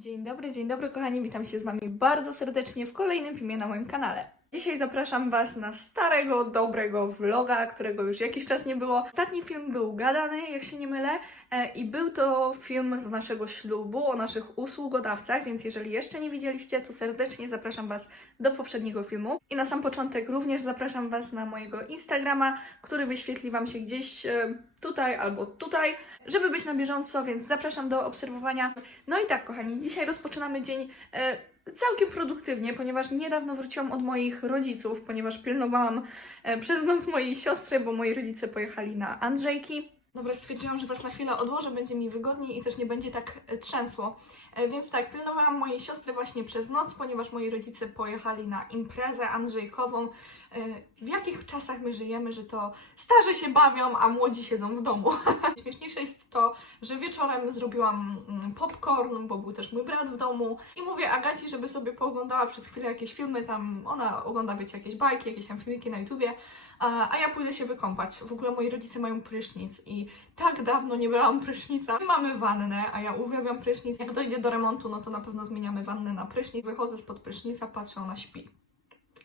Dzień dobry, dzień dobry kochani, witam się z Wami bardzo serdecznie w kolejnym filmie na moim kanale. Dzisiaj zapraszam Was na starego, dobrego vloga, którego już jakiś czas nie było. Ostatni film był gadany, jak się nie mylę, e, i był to film z naszego ślubu, o naszych usługodawcach, więc jeżeli jeszcze nie widzieliście, to serdecznie zapraszam Was do poprzedniego filmu. I na sam początek również zapraszam Was na mojego Instagrama, który wyświetli Wam się gdzieś e, tutaj albo tutaj, żeby być na bieżąco, więc zapraszam do obserwowania. No i tak, kochani, dzisiaj rozpoczynamy dzień e, całkiem produktywnie, ponieważ niedawno wróciłam od moich rodziców, ponieważ pilnowałam e, przez noc mojej siostry, bo moi rodzice pojechali na Andrzejki. Dobra, stwierdziłam, że Was na chwilę odłożę, będzie mi wygodniej i też nie będzie tak e, trzęsło. E, Więc tak, pilnowałam mojej siostry właśnie przez noc, ponieważ moi rodzice pojechali na imprezę Andrzejkową. W jakich czasach my żyjemy, że to starzy się bawią, a młodzi siedzą w domu. Śmieszniejsze jest to, że wieczorem zrobiłam mm, popcorn, bo był też mój brat w domu i mówię Agaci, żeby sobie pooglądała przez chwilę jakieś filmy, tam ona ogląda, wiecie, jakieś bajki, jakieś tam filmiki na YouTubie, a ja pójdę się wykąpać. W ogóle moi rodzice mają prysznic i tak dawno nie brałam prysznica. My mamy wannę, a ja uwielbiam prysznic. Jak dojdzie do remontu, no to na pewno zmieniamy wannę na prysznic. Wychodzę spod prysznica, patrzę, ona śpi.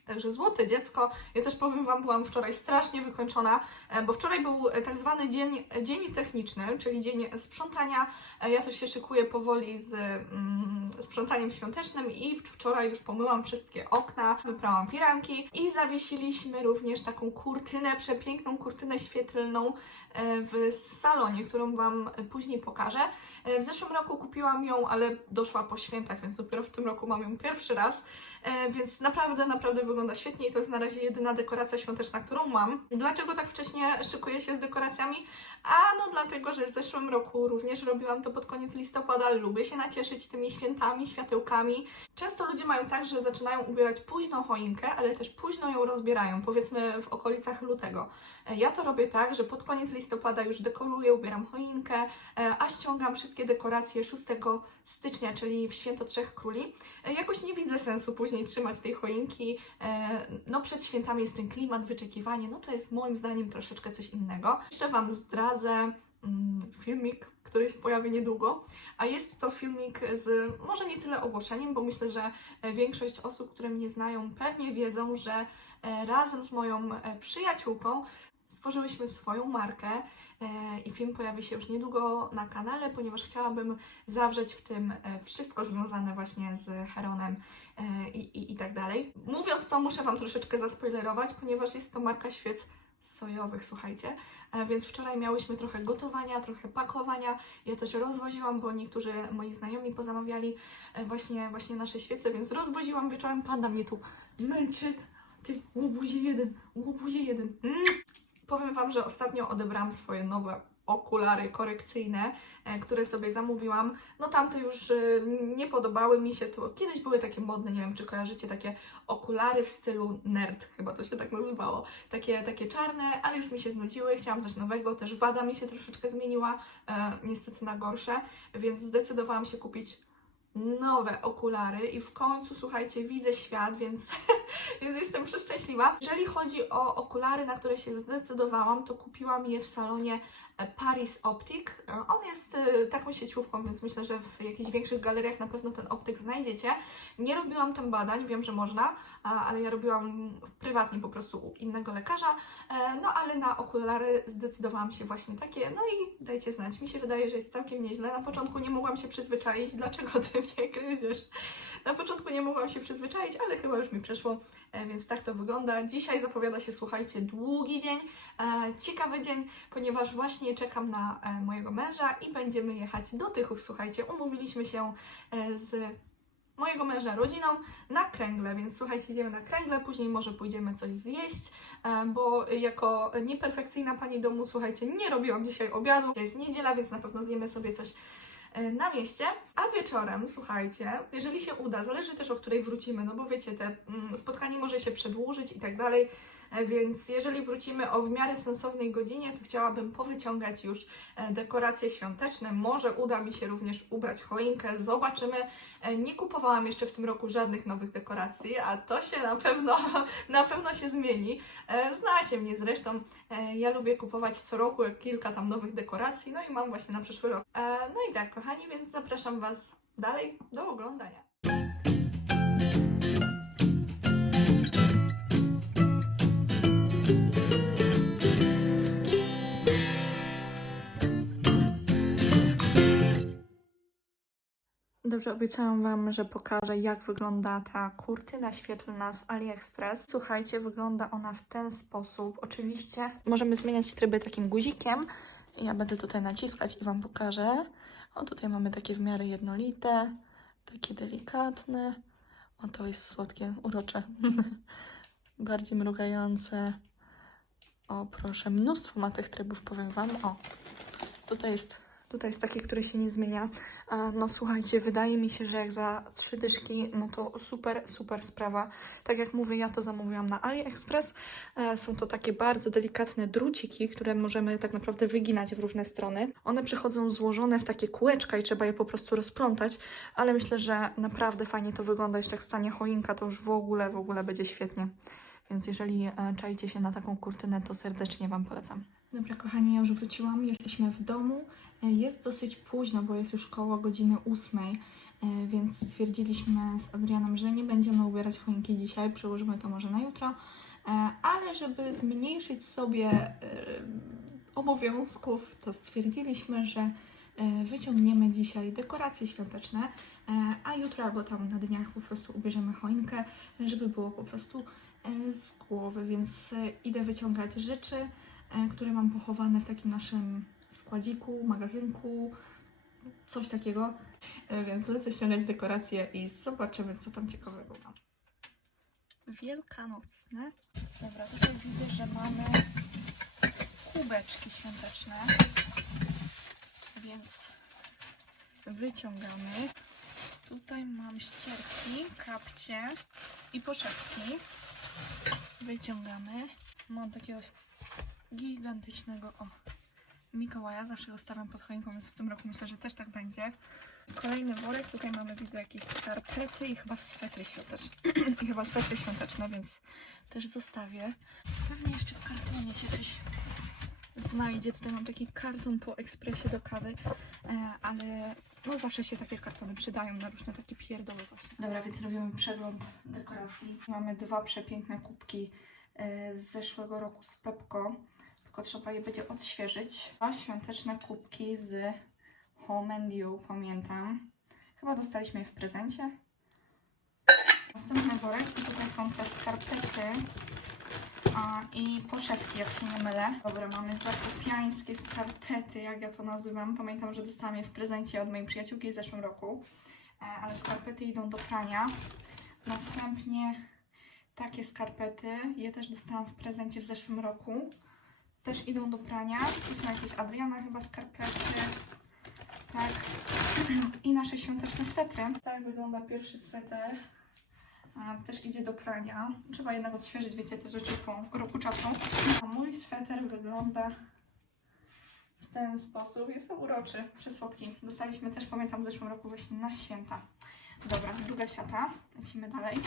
Także złote dziecko. Ja też powiem Wam, byłam wczoraj strasznie wykończona, e, bo wczoraj był e, tak zwany dzień, dzień techniczny, czyli dzień sprzątania. E, Ja też się szykuję powoli z mm, sprzątaniem świątecznym i wczoraj już pomyłam wszystkie okna, wyprałam firanki i zawiesiliśmy również taką kurtynę, przepiękną kurtynę świetlną e, w salonie, którą Wam później pokażę. E, W zeszłym roku kupiłam ją, ale doszła po świętach, więc dopiero w tym roku mam ją pierwszy raz. E, Więc naprawdę, naprawdę wygląda świetnie i to jest na razie jedyna dekoracja świąteczna, którą mam. Dlaczego tak wcześnie szykuję się z dekoracjami? A no dlatego, że w zeszłym roku również robiłam to pod koniec listopada. Lubię się nacieszyć tymi świętami, światełkami. Często ludzie mają tak, że zaczynają ubierać późno choinkę, ale też późno ją rozbierają, powiedzmy w okolicach lutego. E, Ja to robię tak, że pod koniec listopada już dekoruję, ubieram choinkę, e, a ściągam wszystkie dekoracje 6 stycznia, czyli w święto Trzech Króli. E, Jakoś nie widzę sensu później trzymać tej choinki. No przed świętami jest ten klimat, wyczekiwanie, no to jest moim zdaniem troszeczkę coś innego. Jeszcze Wam zdradzę mm, filmik, który się pojawi niedługo, a jest to filmik z może nie tyle ogłoszeniem, bo myślę, że większość osób, które mnie znają, pewnie wiedzą, że razem z moją przyjaciółką stworzyłyśmy swoją markę e, i film pojawi się już niedługo na kanale, ponieważ chciałabym zawrzeć w tym e, wszystko związane właśnie z Heronem e, i, i, i tak dalej. Mówiąc to, muszę Wam troszeczkę zaspoilerować, ponieważ jest to marka świec sojowych, słuchajcie. Więc wczoraj miałyśmy trochę gotowania, trochę pakowania. Ja też rozwoziłam, bo niektórzy moi znajomi pozamawiali właśnie, właśnie nasze świece, więc rozwoziłam wieczorem. Panda mnie tu męczy. Ty, łobuzie jeden, łobuzie jeden. Mm. Powiem Wam, że ostatnio odebrałam swoje nowe okulary korekcyjne, e, które sobie zamówiłam. No tamte już e, nie podobały mi się, to kiedyś były takie modne, nie wiem czy kojarzycie, takie okulary w stylu nerd, chyba to się tak nazywało. Takie, takie czarne, ale już mi się znudziły, chciałam coś nowego, też wada mi się troszeczkę zmieniła, e, niestety na gorsze, więc zdecydowałam się kupić nowe okulary i w końcu, słuchajcie, widzę świat, więc, więc jestem przeszczęśliwa. Jeżeli chodzi o okulary, na które się zdecydowałam, to kupiłam je w salonie Paris Optic. On jest e, taką sieciówką, więc myślę, że w jakichś większych galeriach na pewno ten optyk znajdziecie. Nie robiłam tam badań, wiem, że można, ale ja robiłam prywatnie po prostu u innego lekarza, E, no ale na okulary zdecydowałam się właśnie takie, no i dajcie znać, mi się wydaje, że jest całkiem nieźle. Na początku nie mogłam się przyzwyczaić, dlaczego ty mnie gryziesz? Na początku nie mogłam się przyzwyczaić, ale chyba już mi przeszło, więc tak to wygląda. Dzisiaj zapowiada się, słuchajcie, długi dzień, e, ciekawy dzień, ponieważ właśnie czekam na e, mojego męża i będziemy jechać do Tychów, słuchajcie. Umówiliśmy się e, z mojego męża rodziną na kręgle, więc słuchajcie, idziemy na kręgle, później może pójdziemy coś zjeść, e, bo jako nieperfekcyjna pani domu, słuchajcie, nie robiłam dzisiaj obiadu. Jest niedziela, więc na pewno zjemy sobie coś e, na mieście, a wieczorem, słuchajcie, jeżeli się uda, zależy też o której wrócimy, no bo wiecie, te mm, spotkanie może się przedłużyć i tak dalej, E, Więc jeżeli wrócimy o w miarę sensownej godzinie, to chciałabym powyciągać już e, dekoracje świąteczne. Może uda mi się również ubrać choinkę, zobaczymy. E, Nie kupowałam jeszcze w tym roku żadnych nowych dekoracji, a to się na pewno, na pewno się zmieni. E, Znacie mnie zresztą, ja lubię kupować co roku kilka tam nowych dekoracji, no i mam właśnie na przyszły rok. No i tak, kochani, więc zapraszam Was dalej do oglądania. Dobrze, obiecałam Wam, że pokażę, jak wygląda ta kurtyna świetlna z AliExpress. Słuchajcie, wygląda ona w ten sposób. Oczywiście możemy zmieniać tryby takim guzikiem. Ja będę tutaj naciskać i Wam pokażę. O, tutaj mamy takie w miarę jednolite, takie delikatne. O, to jest słodkie, urocze. Bardziej mrugające. O, proszę, mnóstwo ma tych trybów, powiem Wam. O, tutaj jest, tutaj jest taki, który się nie zmienia. No słuchajcie, wydaje mi się, że jak za trzy dyszki, no to super, super sprawa. Tak jak mówię, ja to zamówiłam na AliExpress. E, Są to takie bardzo delikatne druciki, które możemy tak naprawdę wyginać w różne strony. One przychodzą złożone w takie kółeczka i trzeba je po prostu rozplątać, ale myślę, że naprawdę fajnie to wygląda. Jeszcze jak stanie choinka, to już w ogóle, w ogóle będzie świetnie. Więc jeżeli e, czajcie się na taką kurtynę, to serdecznie Wam polecam. Dobra, kochani, ja już wróciłam. Jesteśmy w domu. Jest dosyć późno, bo jest już koło godziny ósmej, e, więc stwierdziliśmy z Adrianem, że nie będziemy ubierać choinki dzisiaj, przełożymy to może na jutro, e, ale żeby zmniejszyć sobie e, obowiązków, to stwierdziliśmy, że wyciągniemy dzisiaj dekoracje świąteczne, a jutro albo tam na dniach po prostu ubierzemy choinkę, żeby było po prostu z głowy, więc idę wyciągać rzeczy, które mam pochowane w takim naszym składziku, magazynku, coś takiego. E, Więc lecę ściągać dekoracje i zobaczymy, co tam ciekawego mam. Wielkanocne. Dobra, tutaj widzę, że mamy kubeczki świąteczne, więc wyciągamy. Tutaj mam ścierki, kapcie i poszewki. Wyciągamy. Mam takiego gigantycznego, o, Mikołaja, zawsze go stawiam pod choinką, więc w tym roku myślę, że też tak będzie. Kolejny worek, tutaj mamy widzę jakieś skarpety i chyba swetry świąteczne. I chyba swetry świąteczne, więc też zostawię. Pewnie jeszcze w kartonie się coś znajdzie. Tutaj mam taki karton po ekspresie do kawy, e, ale no zawsze się takie kartony przydają na różne takie pierdoły właśnie. Dobra, więc robimy przegląd dekoracji. Mamy dwa przepiękne kubki e, z zeszłego roku z Pepko tylko trzeba je będzie odświeżyć. Dwa świąteczne kubki z Home and You, pamiętam. Chyba dostaliśmy je w prezencie. Następny worek i tutaj są te skarpety a, i poszewki, jak się nie mylę. Dobra, mamy zakupiańskie skarpety, jak ja to nazywam. Pamiętam, że dostałam je w prezencie od mojej przyjaciółki w zeszłym roku. E, ale skarpety idą do prania. Następnie takie skarpety, je też dostałam w prezencie w zeszłym roku też idą do prania. Tu są jakieś Adriana chyba skarpety. Tak. I nasze świąteczne swetry. Tak wygląda pierwszy sweter. Też idzie do prania. Trzeba jednak odświeżyć, wiecie, te rzeczy po roku czasu. A mój sweter wygląda w ten sposób. Jest to uroczy, przesłodki. Dostaliśmy też, pamiętam, w zeszłym roku właśnie na święta. Dobra, druga siata. Lecimy dalej.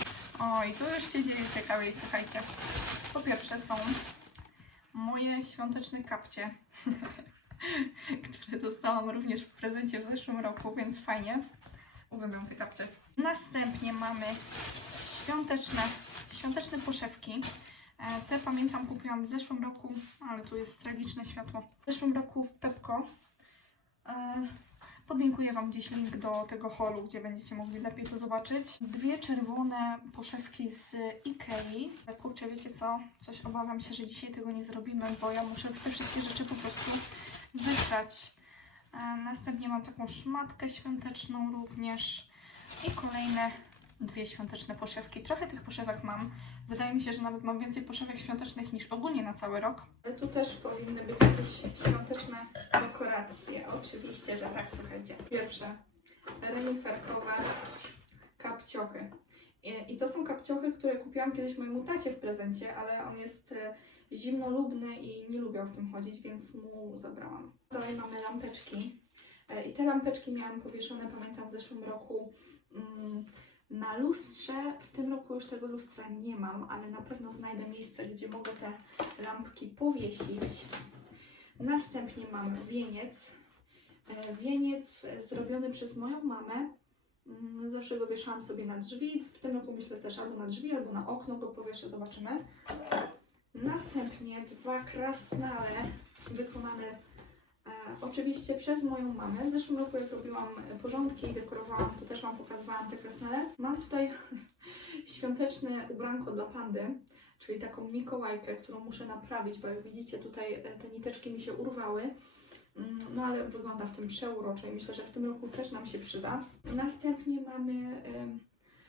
Oj, tu już się dzieje ciekawiej, słuchajcie. Po pierwsze są moje świąteczne kapcie, które dostałam również w prezencie w zeszłym roku, więc fajnie. Uwielbiam te kapcie. Następnie mamy świąteczne, świąteczne poszewki. E, Te pamiętam kupiłam w zeszłym roku, ale tu jest tragiczne światło. W zeszłym roku w Pepko. Podlinkuję Wam gdzieś link do tego holu, gdzie będziecie mogli lepiej to zobaczyć. Dwie czerwone poszewki z Ikei. Kurczę, wiecie co? Coś obawiam się, że dzisiaj tego nie zrobimy, bo ja muszę te wszystkie rzeczy po prostu wybrać. E, Następnie mam taką szmatkę świąteczną również i kolejne dwie świąteczne poszewki. Trochę tych poszewek mam. Wydaje mi się, że nawet mam więcej poszewek świątecznych niż ogólnie na cały rok. Ale tu też powinny być jakieś świąteczne dekoracje. Oczywiście, że tak, słuchajcie. Pierwsze, reniferkowe kapciochy. I, to są kapciochy, które kupiłam kiedyś mojemu tacie w prezencie, ale on jest e, zimnolubny i nie lubiał w tym chodzić, więc mu zabrałam. Dalej mamy lampeczki. E, I te lampeczki miałam powieszone, pamiętam, w zeszłym roku mm, na lustrze. W tym roku już tego lustra nie mam, ale na pewno znajdę miejsce, gdzie mogę te lampki powiesić. Następnie mamy wieniec. E, Wieniec zrobiony przez moją mamę. Mm, Zawsze go wieszałam sobie na drzwi. W tym roku myślę też albo na drzwi, albo na okno go powieszę, zobaczymy. Następnie dwa krasnale wykonane oczywiście przez moją mamę. W zeszłym roku jak robiłam e, porządki i dekorowałam, to też Wam pokazywałam te krasnale. Mam tutaj świąteczne ubranko dla pandy, czyli taką Mikołajkę, którą muszę naprawić, bo jak widzicie tutaj e, te niteczki mi się urwały. Mm, No ale wygląda w tym przeuroczo i myślę, że w tym roku też nam się przyda. Następnie mamy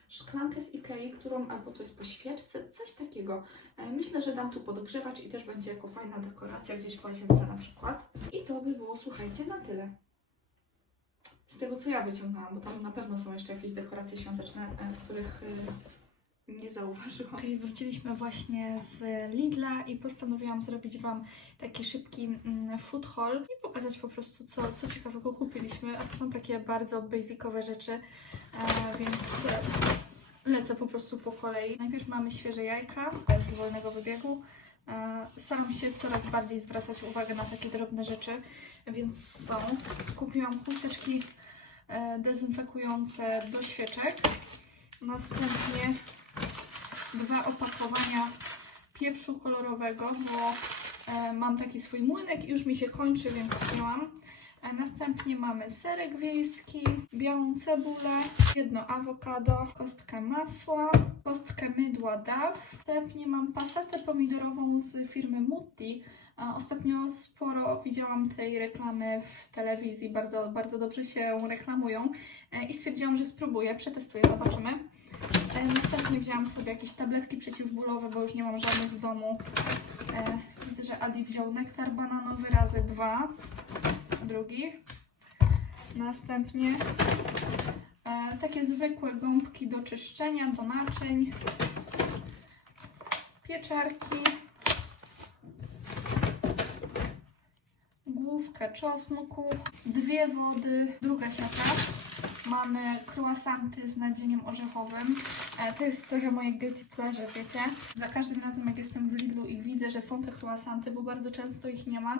szklankę z Ikei, którą albo to jest po świeczce, coś takiego. E, Myślę, że dam tu podgrzewacz i też będzie jako fajna dekoracja gdzieś w łazience na przykład. I to by było, słuchajcie, na tyle. Z tego, co ja wyciągnęłam, bo tam na pewno są jeszcze jakieś dekoracje świąteczne, e, których e, nie zauważyłam. Okej, wróciliśmy właśnie z Lidla i postanowiłam zrobić Wam taki szybki mm, food haul i pokazać po prostu, co, co ciekawego kupiliśmy. A to są takie bardzo basicowe rzeczy, e, więc lecę po prostu po kolei. Najpierw mamy świeże jajka z wolnego wybiegu. E, Staram się coraz bardziej zwracać uwagę na takie drobne rzeczy, więc są. Kupiłam chusteczki e, dezynfekujące do świeczek. Następnie dwa opakowania pieprzu kolorowego, bo e, mam taki swój młynek i już mi się kończy, więc wzięłam. E, następnie mamy serek wiejski, białą cebulę, jedno awokado, kostkę masła, kostkę mydła DAW. Następnie mam pasetę pomidorową z firmy Mutti. A Ostatnio sporo widziałam tej reklamy w telewizji, bardzo, bardzo dobrze się reklamują E, i stwierdziłam, że spróbuję, przetestuję, zobaczymy. E, Następnie wzięłam sobie jakieś tabletki przeciwbólowe, bo już nie mam żadnych w domu. E, Widzę, że Adi wziął nektar bananowy razy dwa. Drugi. Następnie e, takie zwykłe gąbki do czyszczenia, do naczyń. Pieczarki. Główkę czosnku. Dwie wody. Druga siata. Mamy croissanty z nadzieniem orzechowym. E, To jest trochę moje guilty pleasure, wiecie? Za każdym razem, jak jestem w Lidlu i widzę, że są te croissanty, bo bardzo często ich nie ma,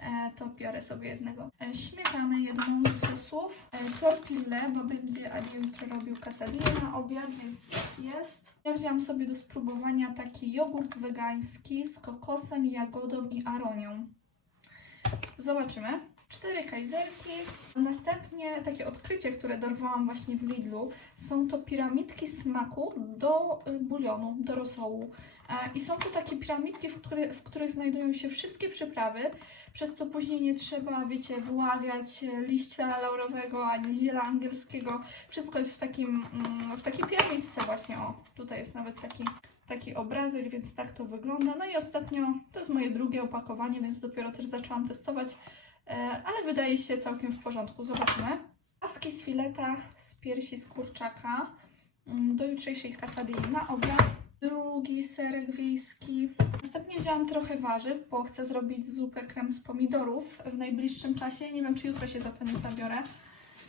e, to biorę sobie jednego. E, Śmietanę jedną do sosów. Tortille, bo będzie Adi robił quesadille na obiad, więc jest. Ja wzięłam sobie do spróbowania taki jogurt wegański z kokosem, jagodą i aronią. Zobaczymy. Cztery kajzerki. Następnie takie odkrycie, które dorwałam właśnie w Lidlu, są to piramidki smaku do y, bulionu, do rosołu. E, I są to takie piramidki, w, w których znajdują się wszystkie przyprawy, przez co później nie trzeba, wiecie, wyławiać liścia laurowego ani ziela angielskiego. Wszystko jest w takim, mm, w takiej piramidce właśnie. O, tutaj jest nawet taki taki obrazek, więc tak to wygląda. No i ostatnio to jest moje drugie opakowanie, więc dopiero też zaczęłam testować, ale wydaje się całkiem w porządku. Zobaczmy. Paski z fileta z piersi z kurczaka mm, do jutrzejszej quesadilli na obiad. Drugi serek wiejski. Następnie wzięłam trochę warzyw, bo chcę zrobić zupę krem z pomidorów w najbliższym czasie. Nie wiem, czy jutro się za to nie zabiorę.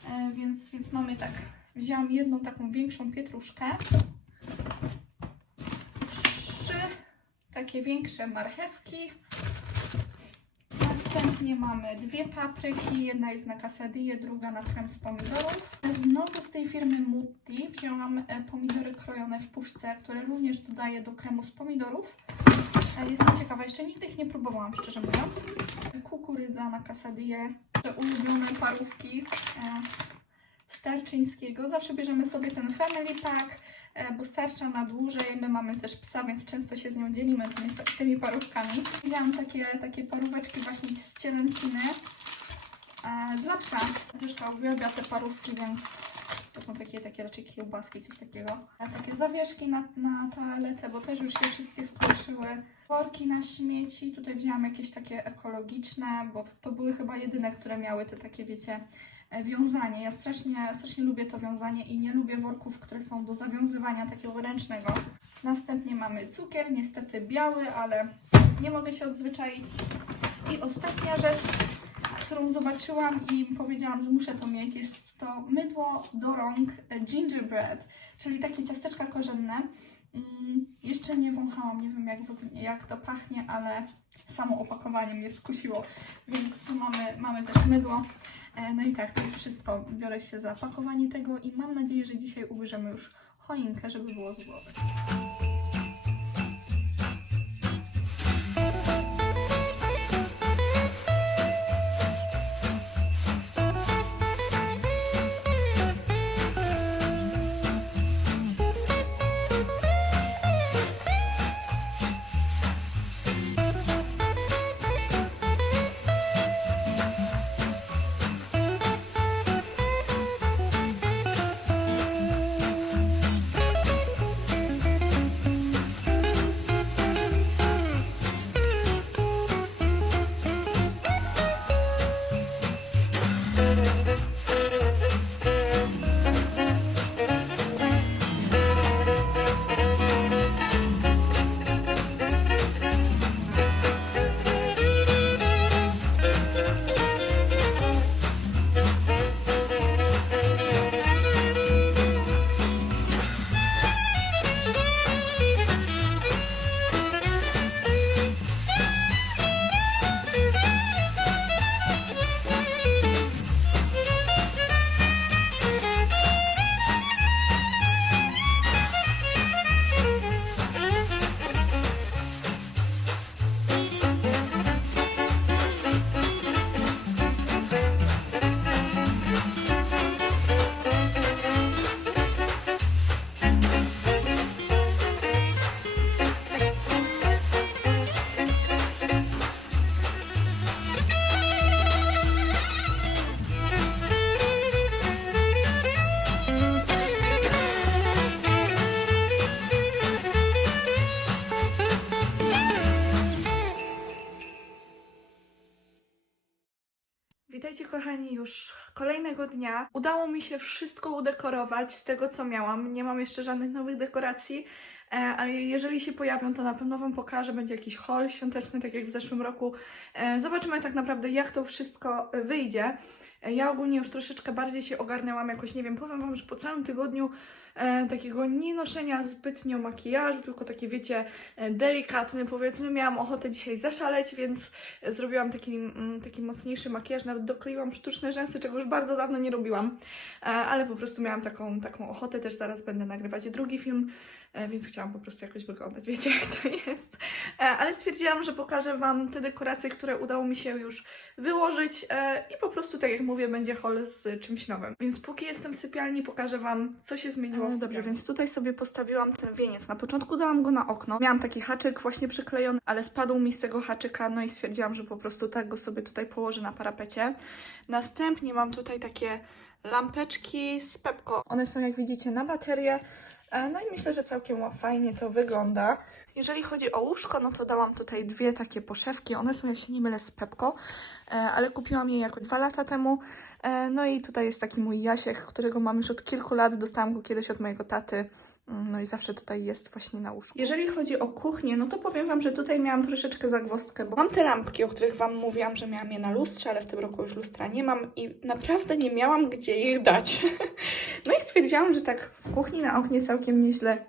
E, więc, więc mamy tak. Wzięłam jedną taką większą pietruszkę trzy takie większe marchewki. Następnie mamy dwie papryki, jedna jest na quesadille, druga na krem z pomidorów. Znowu z tej firmy Mutti wzięłam e, pomidory krojone w puszce, które również dodaję do kremu z pomidorów. E, Jestem ciekawa, jeszcze nigdy ich nie próbowałam, szczerze mówiąc. Kukurydza na quesadille, te ulubione parówki e, Starczyńskiego. Zawsze bierzemy sobie ten family pack, bo starcza na dłużej. My mamy też psa, więc często się z nią dzielimy tymi, tymi parówkami. Wzięłam takie, takie paróweczki właśnie z cielęciny e, dla psa. Dyszka uwielbia te parówki, więc to są takie, takie raczej kiełbaski, coś takiego. A takie zawieszki na, na toaletę, bo też już się wszystkie skończyły. Worki na śmieci, tutaj wzięłam jakieś takie ekologiczne, bo to były chyba jedyne, które miały te takie, wiecie, e, wiązanie. Ja strasznie, strasznie lubię to wiązanie i nie lubię worków, które są do zawiązywania takiego ręcznego. Następnie mamy cukier, niestety biały, ale nie mogę się odzwyczaić. I ostatnia rzecz, którą zobaczyłam i powiedziałam, że muszę to mieć, jest to mydło do rąk e, gingerbread, czyli takie ciasteczka korzenne. Mm, jeszcze nie wąchałam, nie wiem jak, jak to pachnie, ale samo opakowanie mnie skusiło, więc mamy, mamy też mydło. E, No i tak, to jest wszystko. Biorę się za pakowanie tego i mam nadzieję, że dzisiaj ubierzemy już choinkę, żeby było z głowy. Już kolejnego dnia. Udało mi się wszystko udekorować z tego co miałam. Nie mam jeszcze żadnych nowych dekoracji, ale jeżeli się pojawią, to na pewno Wam pokażę. Będzie jakiś haul świąteczny, tak jak w zeszłym roku. E, Zobaczymy tak naprawdę jak to wszystko wyjdzie. E, Ja ogólnie już troszeczkę bardziej się ogarnęłam jakoś, nie wiem, powiem Wam, że po całym tygodniu e, takiego nie noszenia zbytnio makijażu, tylko takie wiecie, e, delikatny powiedzmy, miałam ochotę dzisiaj zaszaleć, więc zrobiłam taki, mm, taki mocniejszy makijaż, nawet dokleiłam sztuczne rzęsy, czego już bardzo dawno nie robiłam, e, ale po prostu miałam taką, taką ochotę, też zaraz będę nagrywać drugi film, więc chciałam po prostu jakoś wyglądać, wiecie jak to jest. E, Ale stwierdziłam, że pokażę Wam te dekoracje, które udało mi się już wyłożyć e, i po prostu, tak jak mówię, będzie haul z czymś nowym. Więc póki jestem w sypialni, pokażę Wam, co się zmieniło. E, dobrze, więc tutaj sobie postawiłam ten wieniec. Na początku dałam go na okno. Miałam taki haczyk właśnie przyklejony, ale spadł mi z tego haczyka, no i stwierdziłam, że po prostu tak go sobie tutaj położę na parapecie. Następnie mam tutaj takie lampeczki z Pepko. One są, jak widzicie, na baterię. No i myślę, że całkiem fajnie to wygląda. Jeżeli chodzi o łóżko, no to dałam tutaj dwie takie poszewki. One są, jak się nie mylę, z Pepko, e, ale kupiłam je jako dwa lata temu. E, No i tutaj jest taki mój Jasiek, którego mam już od kilku lat. Dostałam go kiedyś od mojego taty. No i zawsze tutaj jest właśnie na łóżku. Jeżeli chodzi o kuchnię, no to powiem Wam, że tutaj miałam troszeczkę zagwozdkę, bo mam te lampki, o których Wam mówiłam, że miałam je na lustrze, ale w tym roku już lustra nie mam i naprawdę nie miałam gdzie ich dać. no i stwierdziłam, że tak w kuchni na oknie całkiem nieźle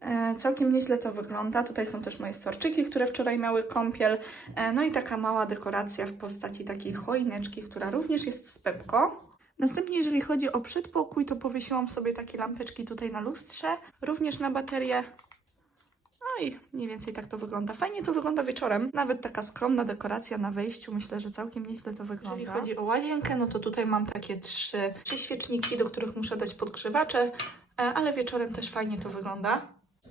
E, Całkiem nieźle to wygląda. Tutaj są też moje storczyki, które wczoraj miały kąpiel. E, No i taka mała dekoracja w postaci takiej choineczki, która również jest z Pepko. Następnie, jeżeli chodzi o przedpokój, to powiesiłam sobie takie lampeczki tutaj na lustrze, również na baterię. No i mniej więcej tak to wygląda. Fajnie to wygląda wieczorem. Nawet taka skromna dekoracja na wejściu. Myślę, że całkiem nieźle to wygląda. Jeżeli chodzi o łazienkę, no to tutaj mam takie trzy, trzy świeczniki, do których muszę dać podgrzewacze, e, ale wieczorem też fajnie to wygląda.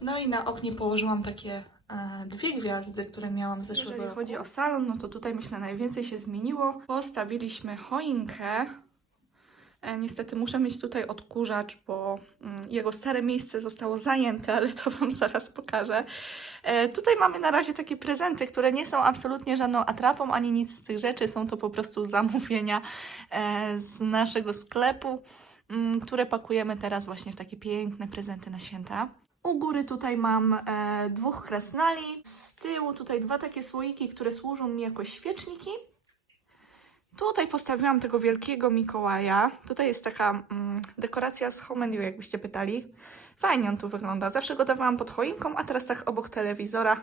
No i na oknie położyłam takie e, dwie gwiazdy, które miałam zeszłego Jeżeli chodzi o salon, no to tutaj myślę najwięcej się zmieniło. Postawiliśmy choinkę. E, niestety muszę mieć tutaj odkurzacz, bo mm, jego stare miejsce zostało zajęte, ale to Wam zaraz pokażę. E, tutaj mamy na razie takie prezenty, które nie są absolutnie żadną atrapą ani nic z tych rzeczy. Są to po prostu zamówienia e, z naszego sklepu, mm, które pakujemy teraz właśnie w takie piękne prezenty na święta. U góry tutaj mam e, dwóch krasnali. Z tyłu tutaj dwa takie słoiki, które służą mi jako świeczniki. Tutaj postawiłam tego wielkiego Mikołaja. Tutaj jest taka mm, dekoracja z Home and You, jakbyście pytali. Fajnie on tu wygląda. Zawsze go dawałam pod choinką, a teraz tak obok telewizora.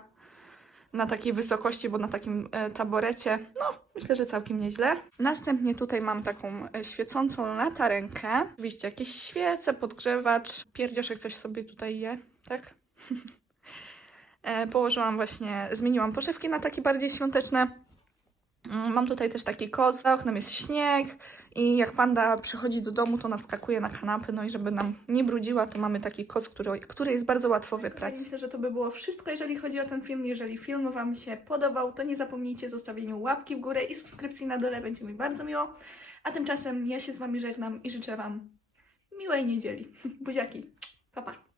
Na takiej wysokości, bo na takim e, taborecie. No, myślę, że całkiem nieźle. Następnie tutaj mam taką e, świecącą latarenkę. Oczywiście jakieś świece, podgrzewacz. Pierdzioszek coś sobie tutaj je, tak? E, Położyłam właśnie, zmieniłam poszewki na takie bardziej świąteczne. Mm, Mam tutaj też taki koc, za oknem jest śnieg i jak panda przychodzi do domu, to naskakuje na kanapy, no i żeby nam nie brudziła, to mamy taki koc, który, który jest bardzo łatwo wyprać. Myślę, że to by było wszystko, jeżeli chodzi o ten film. Jeżeli film Wam się podobał, to nie zapomnijcie zostawienia łapki w górę i subskrypcji na dole, będzie mi bardzo miło. A tymczasem ja się z Wami żegnam i życzę Wam miłej niedzieli. Buziaki, pa pa!